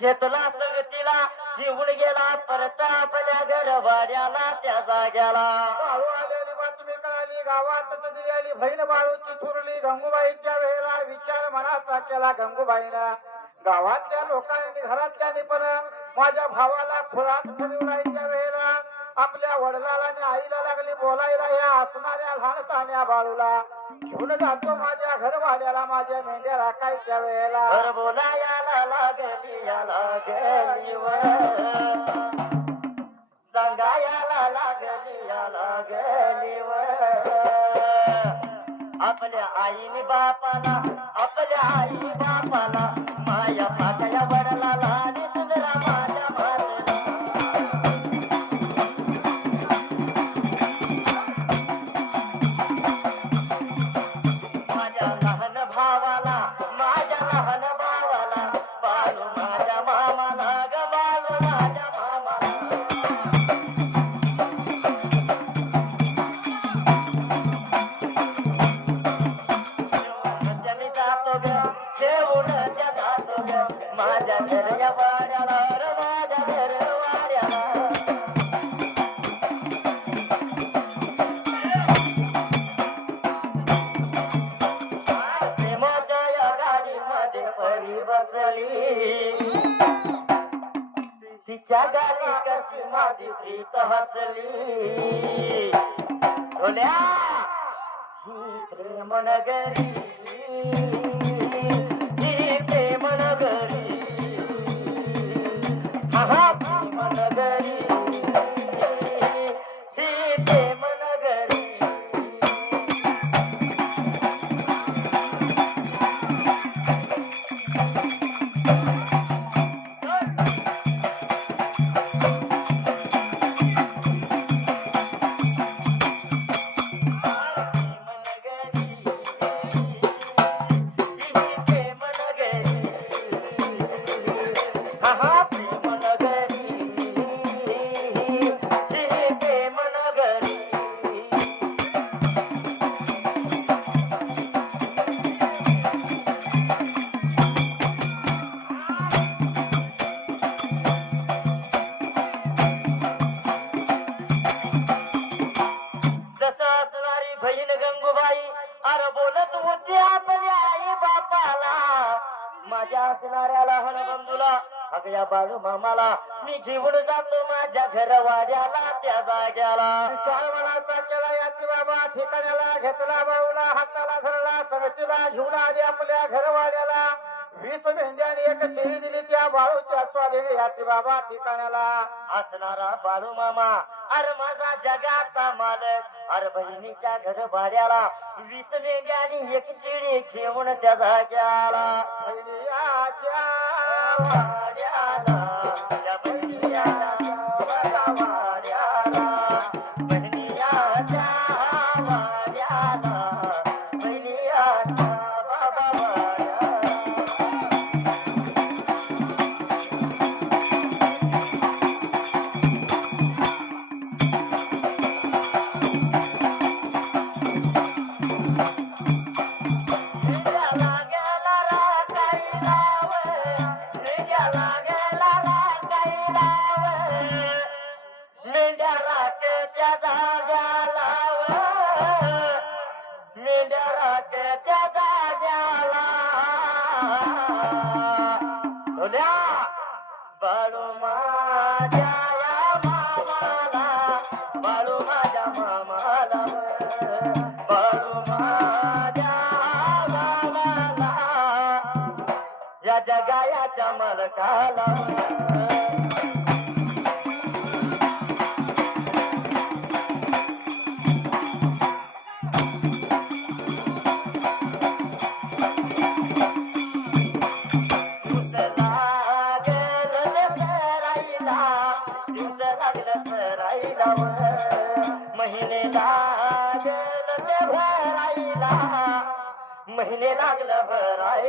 घेतला संगतीला जीवन गेला परत आपल्या घरवाड्याला त्या जाग्याला. कळाली गावातच दिलेली बहीण बाळूची थुरली गंगूबाईच्या वेळेला विचार मनाचा केला गंगूबाईनं. गावातल्या लोकांनी घरातल्यानी पण माझ्या भावाला फुलात फुलवलाय त्या वेळेला आपल्या वडिलाला आणि आईला लागली बोलायला या असणाऱ्या लहानताण्या बाळूला. घेऊन जातो माझ्या घरवाड्याला माझ्या मेंढ्याला राखायच्या वेळेला. बोलायला लागली लागली सांगायला लागली लागली आपल्या आईने बापाला आपल्या आई बापाला ಪ್ರೇಮ ನಗರಿ. या बाळ मामाला. मी घेऊन जातो माझ्या घरवाड्याला त्या जाग्याला. श्यामलाचा केला याती बाबा ठिकाण्याला घेतला बाऊला हाताला धरला सगतीला घेऊन आली आपल्या घरवाड्याला. वीस मेंढ्याने एक शेळी दिली त्या बाळूच्या स्वाधीने याती बाबा ठिकाण्याला. असणारा बाळू मामा अर माझा जगाचा मालक अर बहिणीच्या घर भाड्याला वीस मेंढ्याने एक शेळी घेऊन त्या जाग्याला. बहिणी बहिणीच्या राजा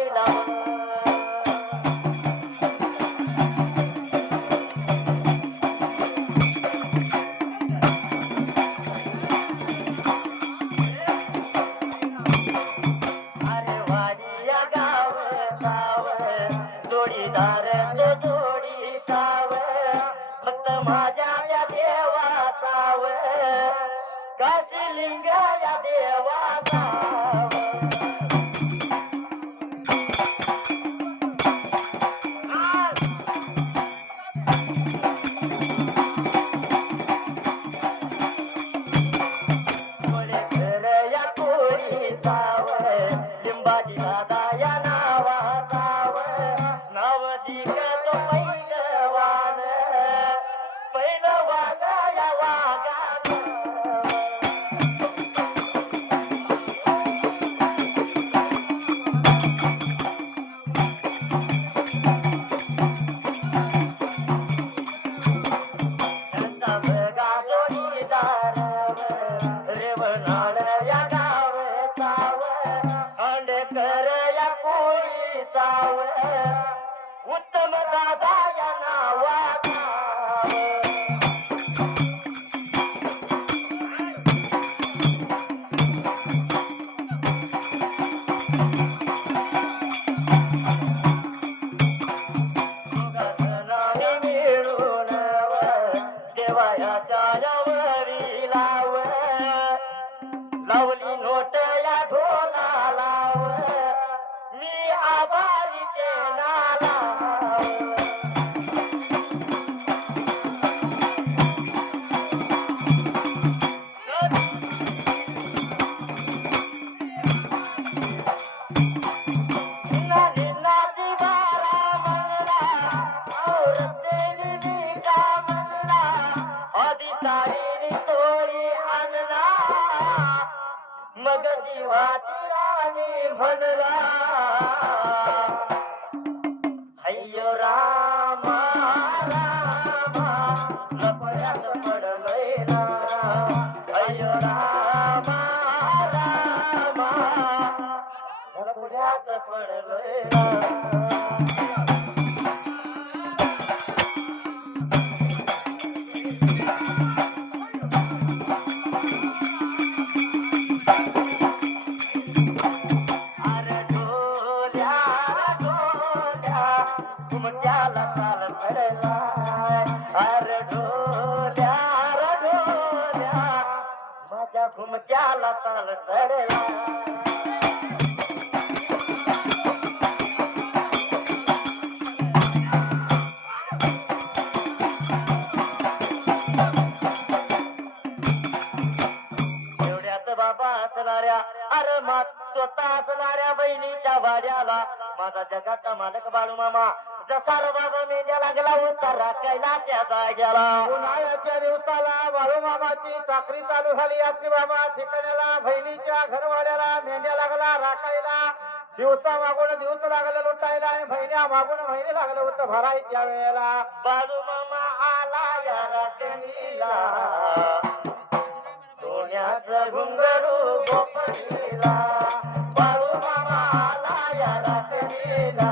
দিলাম अयो रामा रामा पडलोय पाताल चढला अरे मा स्वतः असणाऱ्या बहिणीच्या वाड्याला माझा जगाचा मालक बाळू मामा जसा लागला राखायला कैलाच्या जाग्याला उन्हाळ्याच्या दिवसाला वाळू मामाची चाकरी चालू झाली. आपली बाबा ठिकाण्याला बहिणीच्या घरवाड्याला मेंढ्या लागला राखायला. दिवसा मागून दिवस लागले लुटायला आणि महिन्या मागून महिने लागले होतं भराय त्या वेळेला. बाजू मामा आला या राखणीला सोन्याचा घुंगरू गोपणीला बाजू मामा आला या राखणीला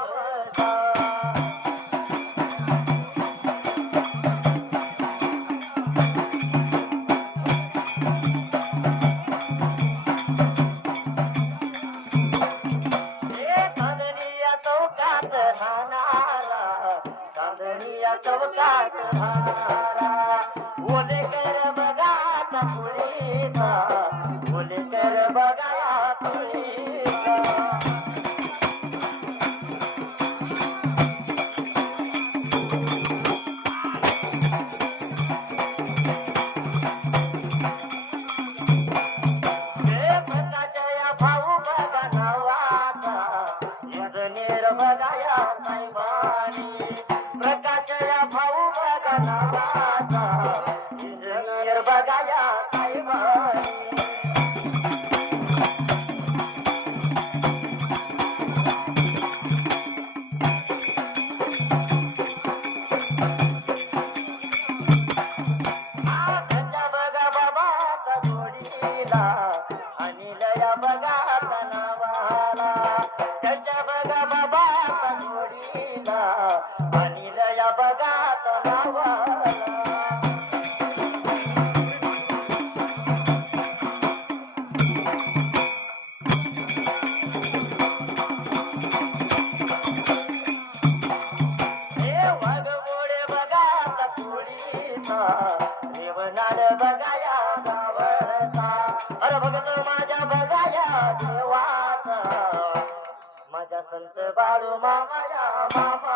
बजाया Baba.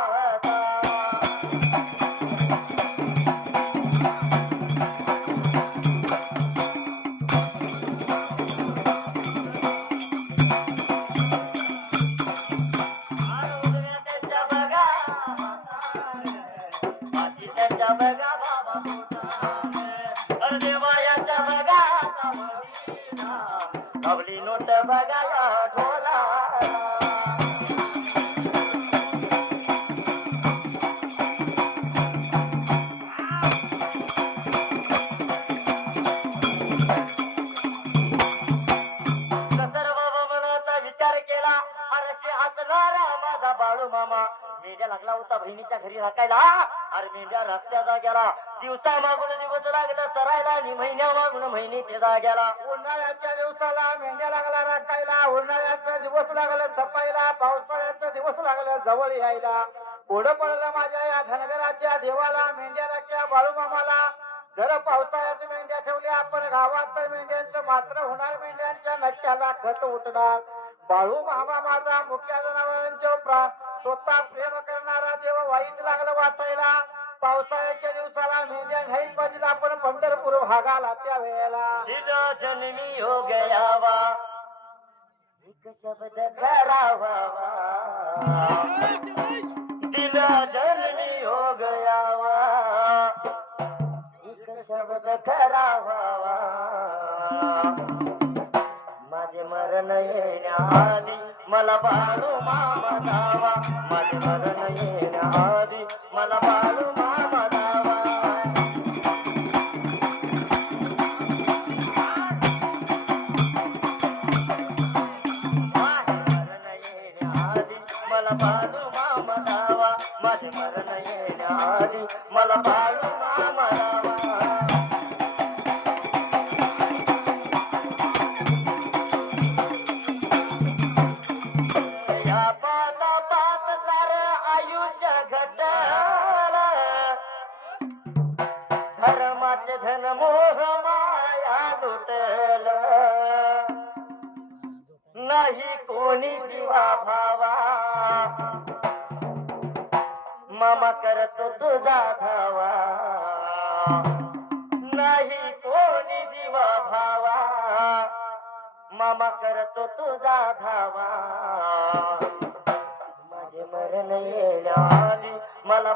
जाग्याला उन्हाळ्याच्या दिवसाला मेंढ्या लागला राखायला उन्हाळ्याचा दिवस लागला जपायला पावसाळ्याचा दिवस लागला जवळ यायला. पुढं पडलं माझ्या या धनगराच्या देवाला मेंढ्या राख्या बाळूमामाला. जर पावसाळ्यात मेंढ्या ठेवल्या आपण गावात तर मेंढ्यांचं मात्र होणार मेंढ्यांच्या नक्क्याला खत उठणार. बाळू मामा माझा मुख्या जनावरांच्या स्वतः प्रेम करणारा देव वाईट लागलं वाचायला. पावसाळ्याच्या दिवसाला मेंढ्या घाईत पाहिजे आपण पंढरपूर भागाला त्या वेळेला दिल जन्मी हो गया वा एक शब्द करावा व्हावा जननी हो गया वा एक शब्द करावा माझे मरण येण्याआधी मला बाळू मामा दावा माझे मरण येण्याआधी मला बाळू माझे मरण येण्याआधी मला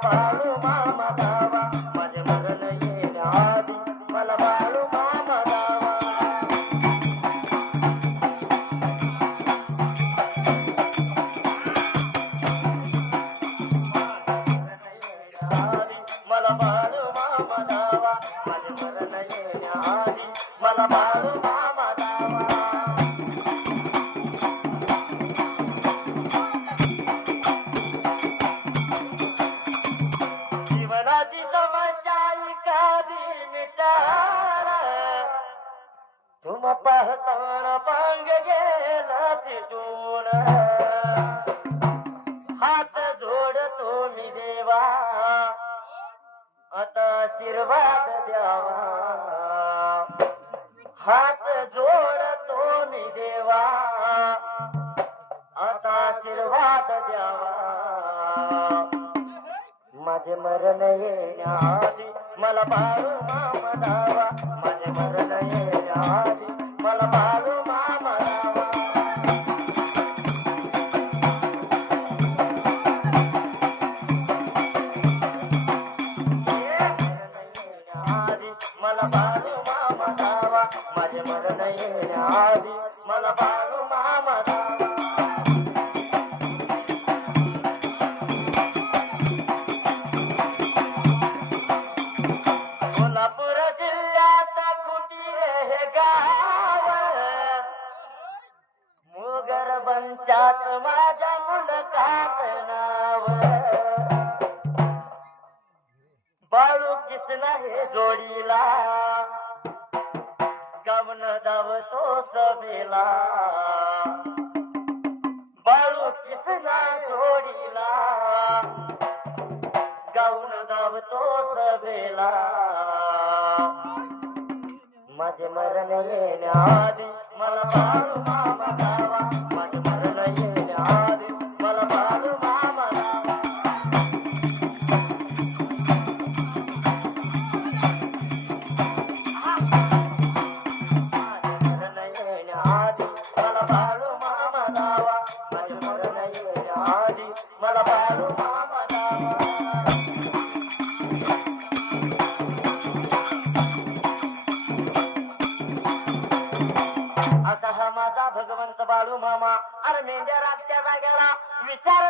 मरण येण्याआधी मला बाळू मामा बाळू हे जोडीला. गमन दाव तो सभेला. बाळू किसना जोडीला. गाऊन धावतो सभेला. माझे मरण येण्याआधी मला बाळू मामा जावा.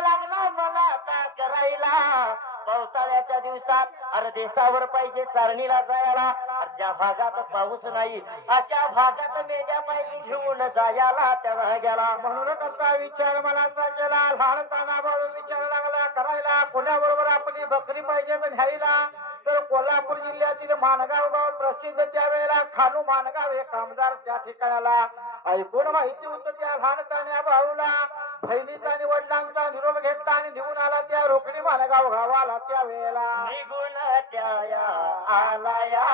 लागला मला आता करायला. पावसाळ्याच्या दिवसात अरे पाहिजे चारणीला जायला. ज्या भागात पाऊस नाही अशा भागात मेंढ्या पाहिजे घेऊन जायला. त्या गेला. म्हणूनच असा विचार मनाचा केला. लहानताना म्हणून विचार लागला. करायला कोणाबरोबर आपली बकरी पाहिजे तर घ्यायला तर कोल्हापूर जिल्ह्यातील मानगाव गाव प्रसिद्ध त्यावेळेला खानू मानगाव हे कामदार त्या ठिकाणाला. ऐकून माहिती होत त्या लहानताण्या भाऊला बहिणीचा आणि वडिलांचा निरोप घेतला आणि निघून आला त्या रोखडी मानगाव गावाला त्या वेळेला निघून त्या आला या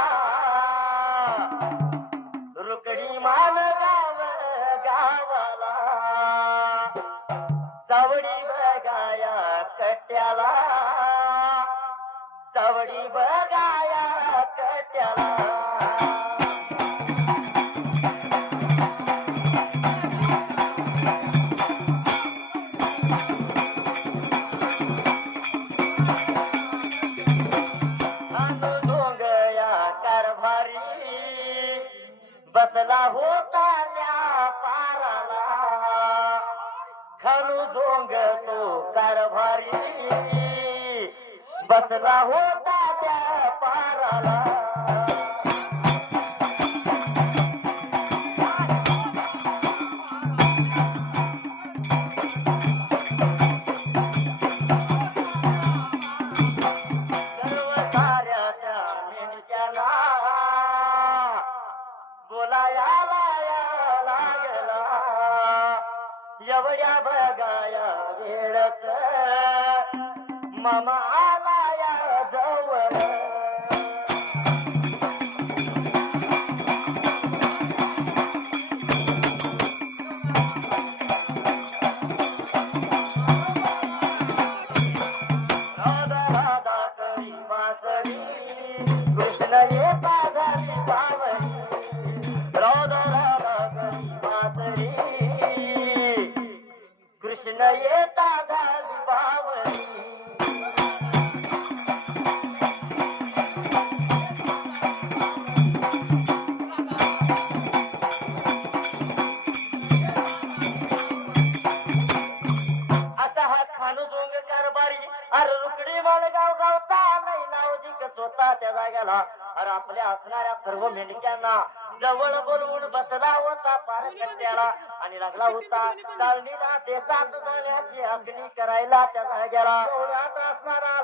पाणी लागला होता. चालणीला सात झाल्याची अग्नी करायला त्याला गेला. डोळ्यात असणारा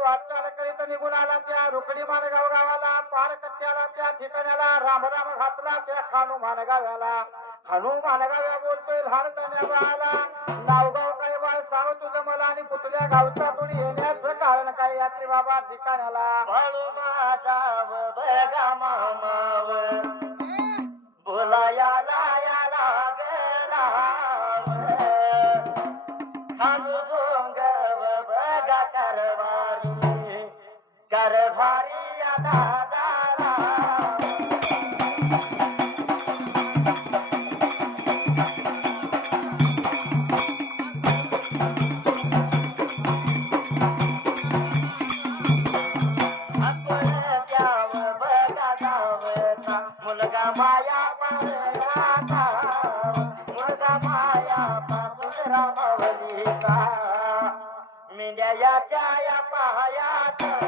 वाटचाल करीत निघून आला त्या रुकडी मानगाव गावाला. पार कट्ट्याला त्या रामराम घातला त्या खानू मानगाव्याला खानू मानगाव्या बोलतोय नावगाव काय बाळ सांग तुझं मला आणि पुतल्या गावचा तुम्ही येण्याचं कारण काय यात्री बाबा ठिकाणाला बाळू माझा पासून रामवली का मी या पायात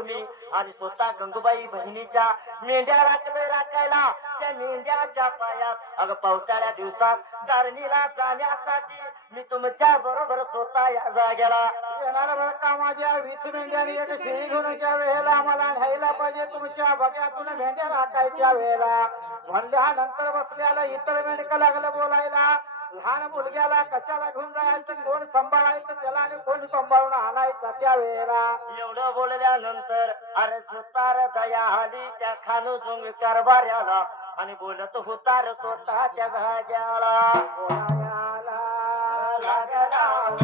सुंदराबाईचा मी आणि स्वतः गंगूबाई बहिणीच्या मेंढ्या राखले राखायला. त्या मेंढ्याच्या पायात अगं पावसाळ्या दिवसात चारणीला जाण्यासाठी मी तुमच्या बरोबर स्वतः या जाग्याला येणार बरं का माझ्या? वीस मेंढ्याने एक शेळी घेऊन त्या वेळेला आम्हाला न्यायला पाहिजे तुमच्या बग्यातून मेंढ्या राखायच्या वेळेला. म्हणल्यानंतर बसल्याला इतर मेंढक लागलं बोलायला. लहान मुलग्याला कशाला घेऊन जायचं? कोण सांभाळायचं? त्याला आणि कोण सांभाळून आणायचं त्या वेळेला एवढं बोलल्यानंतर अरे सुतार दया आली त्या खानू सोंग कारभाऱ्याला आणि बोलत होतार स्वतः त्या जाग्याला बोलायला लागलाव,